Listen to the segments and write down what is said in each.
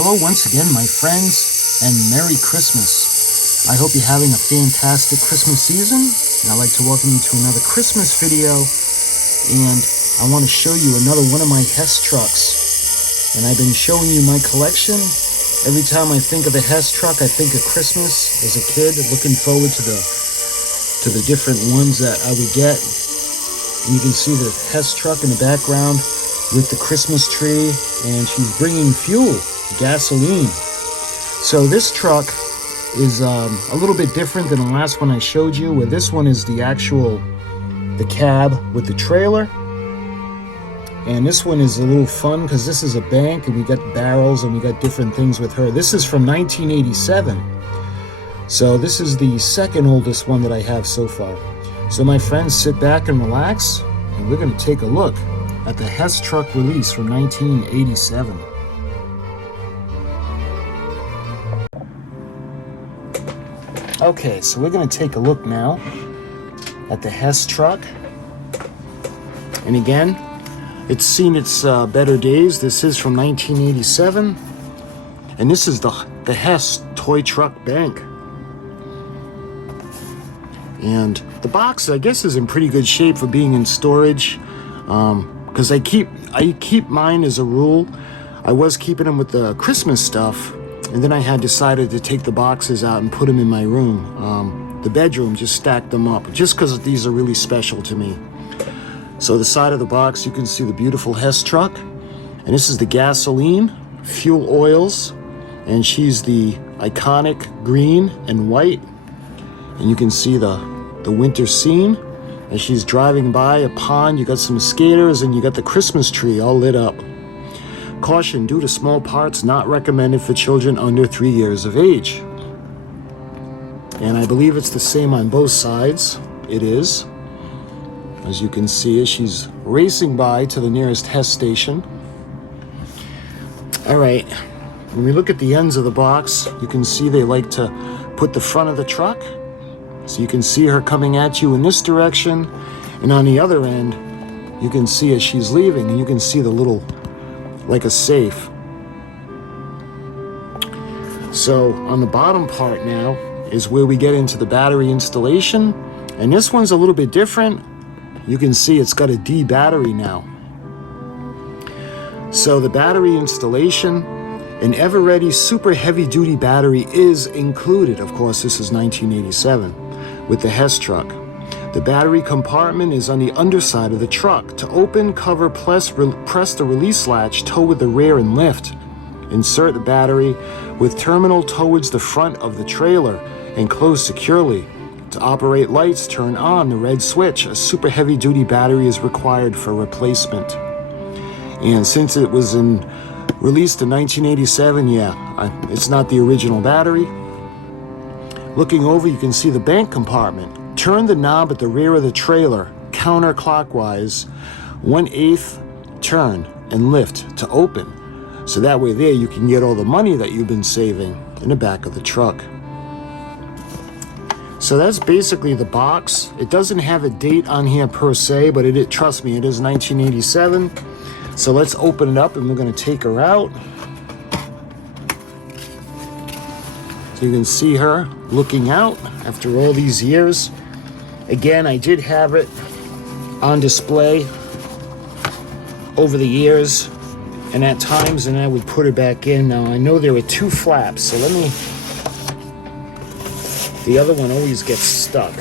Hello once again, my friends, and Merry Christmas. I hope you're having a fantastic Christmas season, and I'd like to welcome you to another Christmas video, and I want to show you another one of my Hess trucks. And I've been showing you my collection. Every time I think of a Hess truck, I think of Christmas as a kid, looking forward to the different ones that I would get. And you can see the Hess truck in the background with the Christmas tree, and she's bringing fuel, gasoline. So this truck is a little bit different than the last one I showed you, where this one is the cab with the trailer. And this one is a little fun because this is a bank, and we got barrels and we got different things with her. This is from 1987. So this is the second oldest one that I have so far. So my friends, sit back and relax, and we're going to take a look at the Hess truck release from 1987. Okay, so we're going to take a look now at the Hess truck. And again, it's seen its better days. This is from 1987. And this is the Hess toy truck bank. And the box, I guess, is in pretty good shape for being in storage. Because I keep mine as a rule. I was keeping them with the Christmas stuff, and then I had decided to take the boxes out and put them in my room. The bedroom, just stacked them up, just because these are really special to me. So the side of the box, you can see the beautiful Hess truck, and this is the gasoline, fuel oils, and she's the iconic green and white, and you can see the winter scene. As she's driving by a pond, you got some skaters, and you got the Christmas tree all lit up. Caution, due to small parts, not recommended for children under 3 years of age. And I believe it's the same on both sides. It is. As you can see, as she's racing by to the nearest Hess station. All right, when we look at the ends of the box, you can see they like to put the front of the truck. So you can see her coming at you in this direction, and on the other end, you can see as she's leaving, and you can see the little, like a safe. So on the bottom part now is where we get into the battery installation, and this one's a little bit different. You can see it's got a D battery now. So the battery installation, an Ever-Ready super heavy-duty battery is included. Of course, this is 1987. With the Hess truck. The battery compartment is on the underside of the truck. To open, cover, press the release latch, tow with the rear and lift. Insert the battery with terminal towards the front of the trailer and close securely. To operate lights, turn on the red switch. A super heavy duty battery is required for replacement. And since it was released in 1987, it's not the original battery. Looking over, you can see the bank compartment. Turn the knob at the rear of the trailer counterclockwise 1/8 turn and lift to open. So that way there you can get all the money that you've been saving in the back of the truck. So that's basically the box. It doesn't have a date on here per se, but trust me, it is 1987. So let's open it up, and we're going to take her out. So you can see her looking out after all these years. Again, I did have it on display over the years, and at times, and I would put it back in. Now, I know there were two flaps, so the other one always gets stuck.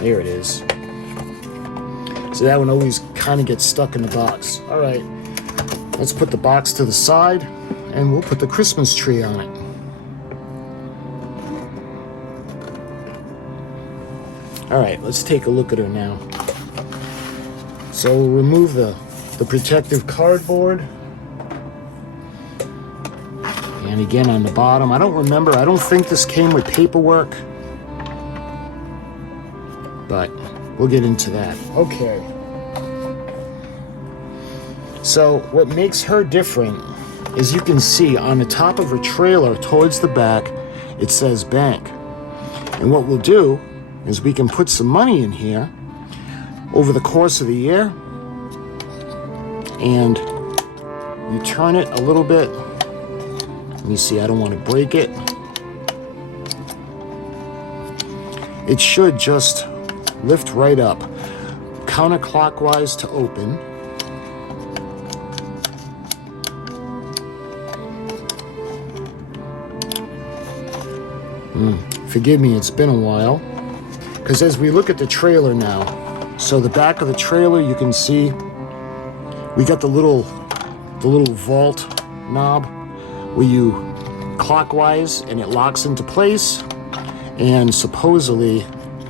There it is. So that one always kind of gets stuck in the box. All right, let's put the box to the side, and we'll put the Christmas tree on it. All right, let's take a look at her now. So we'll remove the protective cardboard. And again, on the bottom, I don't think this came with paperwork, but we'll get into that. Okay. So what makes her different is you can see on the top of her trailer towards the back, it says bank. And what we'll do is we can put some money in here over the course of the year, and you turn it a little bit. Let me see, I don't want to break it. It should just lift right up, counterclockwise to open. Forgive me, it's been a while. Because as we look at the trailer now, so the back of the trailer, you can see we got the little vault knob where you clockwise and it locks into place, and supposedly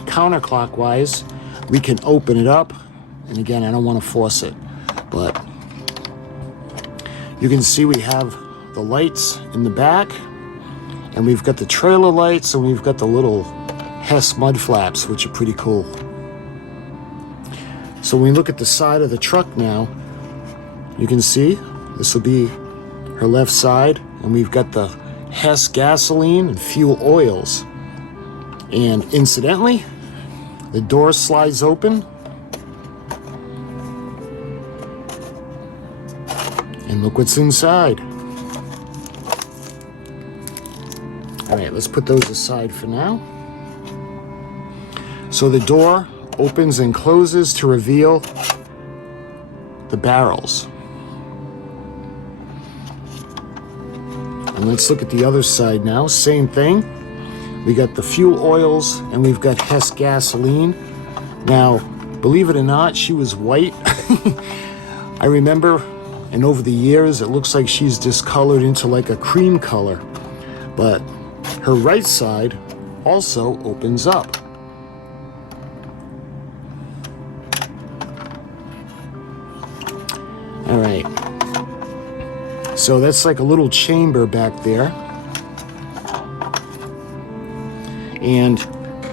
counterclockwise we can open it up. And again, I don't want to force it, but you can see we have the lights in the back, and we've got the trailer lights, and we've got the little Hess mud flaps, which are pretty cool. So when we look at the side of the truck now, you can see this will be her left side, and we've got the Hess gasoline and fuel oils. And incidentally, the door slides open, and look what's inside. All right, let's put those aside for now. So the door opens and closes to reveal the barrels. And let's look at the other side now. Same thing. We got the fuel oils, and we've got Hess gasoline. Now, believe it or not, she was white. I remember, and over the years, it looks like she's discolored into like a cream color. But her right side also opens up. All right. So that's like a little chamber back there. And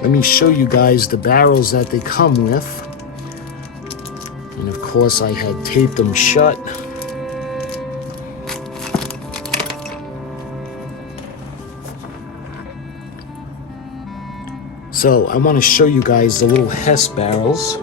let me show you guys the barrels that they come with. And of course, I had taped them shut. So I want to show you guys the little Hess barrels.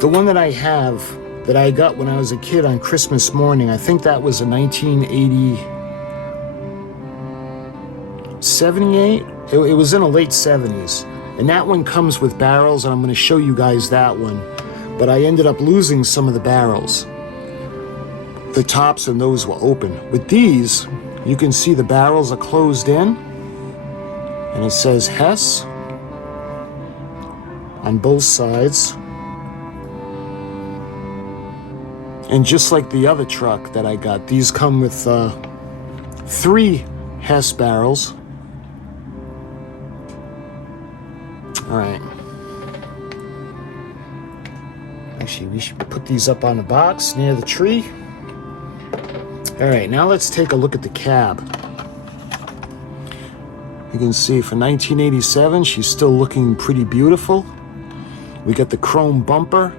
The one that I have, that I got when I was a kid on Christmas morning, I think that was a 1978. It was in the late 70s. And that one comes with barrels, and I'm going to show you guys that one. But I ended up losing some of the barrels. The tops and those were open. With these, you can see the barrels are closed in. And it says Hess on both sides. And just like the other truck that I got, these come with 3 Hess barrels. All right. Actually, we should put these up on the box near the tree. All right, now let's take a look at the cab. You can see for 1987, she's still looking pretty beautiful. We got the chrome bumper.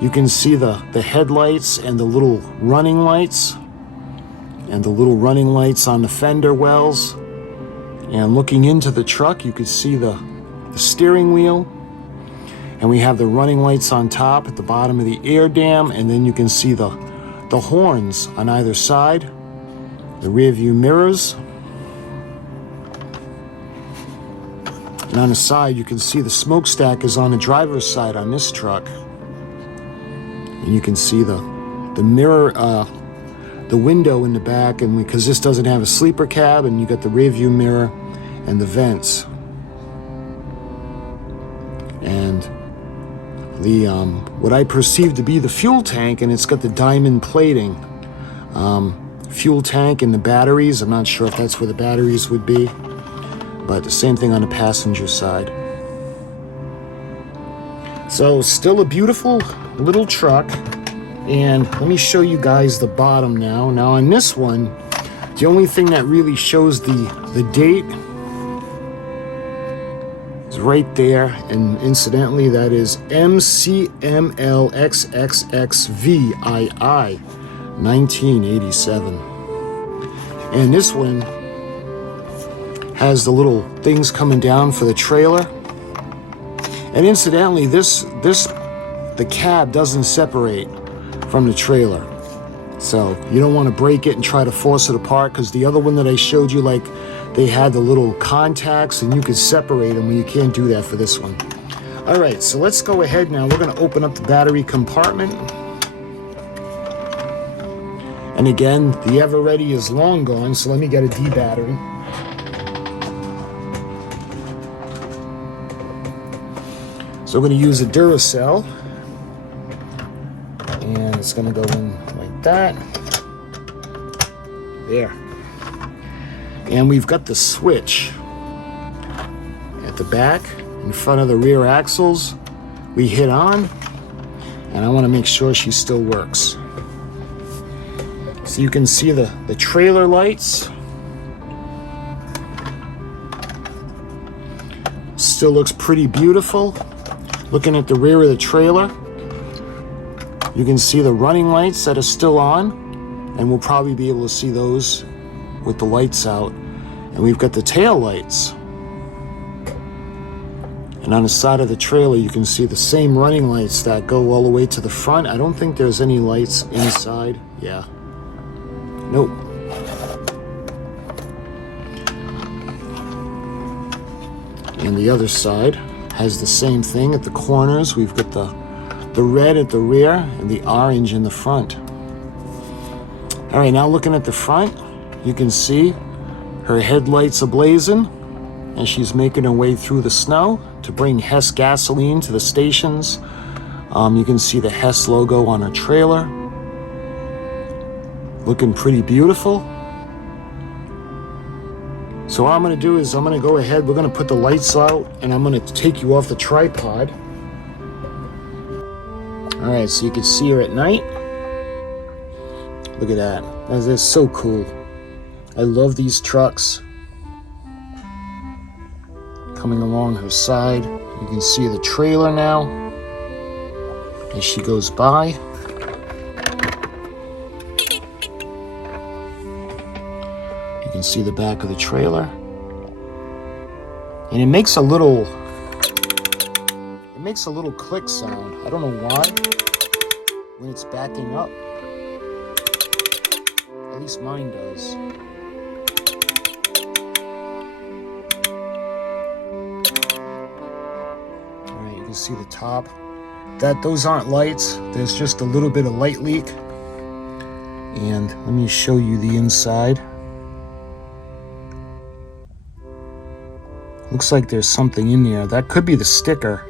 You can see the headlights and the little running lights. And the little running lights on the fender wells. And looking into the truck, you can see the steering wheel. And we have the running lights on top at the bottom of the air dam. And then you can see the horns on either side. The rear view mirrors. And on the side, you can see the smokestack is on the driver's side on this truck. And you can see the mirror, the window in the back, and because this doesn't have a sleeper cab, and you got the rear view mirror and the vents. And the what I perceive to be the fuel tank, and it's got the diamond plating. Fuel tank and the batteries. I'm not sure if that's where the batteries would be. But the same thing on the passenger side. So still a beautiful little truck. And let me show you guys the bottom now. Now on this one, the only thing that really shows the date is right there. And incidentally, that is MCMLXXXVII 1987. And this one has the little things coming down for the trailer. And incidentally, the cab doesn't separate from the trailer. So you don't want to break it and try to force it apart, because the other one that I showed you, like, they had the little contacts and you could separate them, and you can't do that for this one. All right, so let's go ahead now. We're going to open up the battery compartment. And again, the Ever Ready is long gone, so let me get a D battery. So we're going to use a Duracell, and it's going to go in like that. There. And we've got the switch at the back in front of the rear axles. We hit on, and I want to make sure she still works. So you can see the trailer lights. Still looks pretty beautiful. Looking at the rear of the trailer, you can see the running lights that are still on, and we'll probably be able to see those with the lights out. And we've got the tail lights. And on the side of the trailer, you can see the same running lights that go all the way to the front. I don't think there's any lights inside. Yeah. Nope. And the other side has the same thing at the corners. We've got the red at the rear and the orange in the front. All right, now looking at the front, you can see her headlights are blazing, and she's making her way through the snow to bring Hess gasoline to the stations. You can see the Hess logo on her trailer. Looking pretty beautiful. So what I'm going to do is I'm going to go ahead, we're going to put the lights out, and I'm going to take you off the tripod. All right, so you can see her at night. Look at that. That's so cool. I love these trucks. Coming along her side. You can see the trailer now as she goes by. You can see the back of the trailer. And it makes a little click sound. I don't know why. When it's backing up. At least mine does. Alright, you can see the top. Those aren't lights. There's just a little bit of light leak. And let me show you the inside. Looks like there's something in there. That could be the sticker.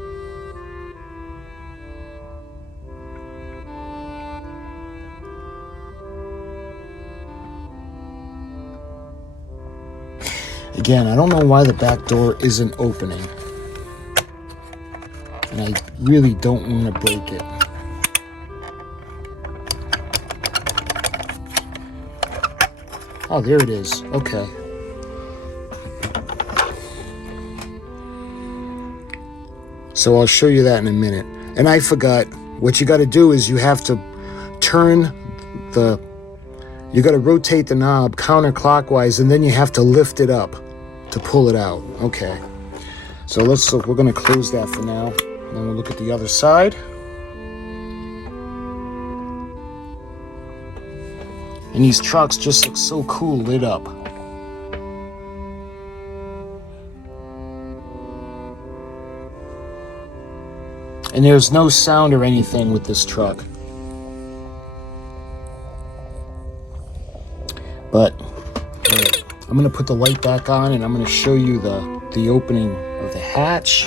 Again, I don't know why the back door isn't opening. And I really don't want to break it. Oh, there it is. Okay. So I'll show you that in a minute. And I forgot, what you got to do is you have to you got to rotate the knob counterclockwise, and then you have to lift it up to pull it out. Okay. So we're going to close that for now. And then we'll look at the other side. And these trucks just look so cool lit up. And there's no sound or anything with this truck. But I'm going to put the light back on, and I'm going to show you the opening of the hatch.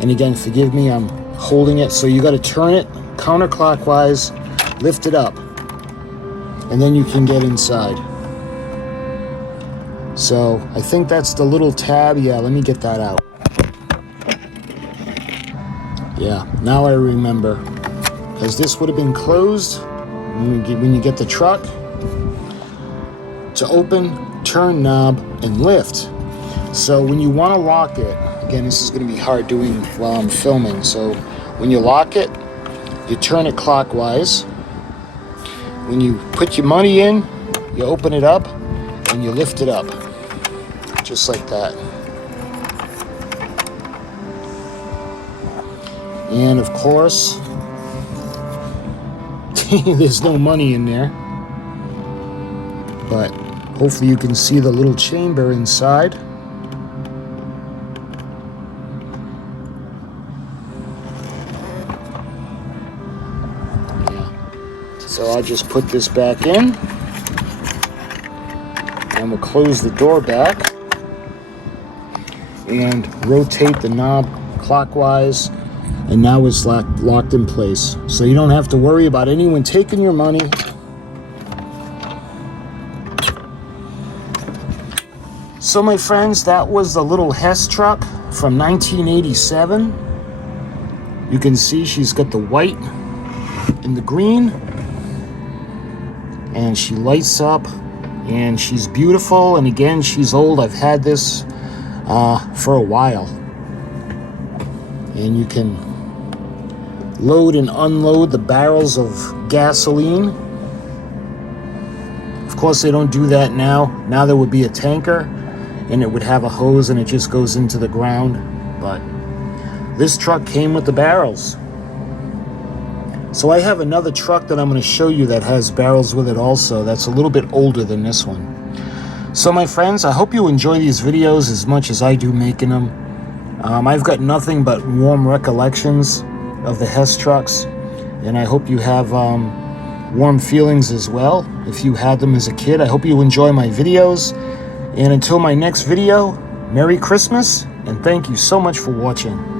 And again, forgive me, I'm holding it. So you got to turn it counterclockwise, lift it up, and then you can get inside. So I think that's the little tab. Yeah, let me get that out. Yeah, now I remember. Because this would have been closed when you get the truck. To open, turn knob, and lift. So when you want to lock it, again, this is going to be hard doing while I'm filming. So when you lock it, you turn it clockwise. When you put your money in, you open it up and you lift it up, just like that. And of course, there's no money in there, but hopefully you can see the little chamber inside. So I'll just put this back in, and we'll close the door back and rotate the knob clockwise, and now it's locked in place. So you don't have to worry about anyone taking your money. So my friends, that was the little Hess truck from 1987. You can see she's got the white and the green, and she lights up, and she's beautiful. And again, she's old. I've had this for a while. And you can load and unload the barrels of gasoline. Of course, they don't do that now. Now there would be a tanker, and it would have a hose, and it just goes into the ground. But this truck came with the barrels. So I have another truck that I'm going to show you that has barrels with it also. That's a little bit older than this one. So my friends, I hope you enjoy these videos as much as I do making them. I've got nothing but warm recollections of the Hess trucks, and I hope you have warm feelings as well if you had them as a kid. I hope you enjoy my videos, and until my next video, Merry Christmas, and thank you so much for watching.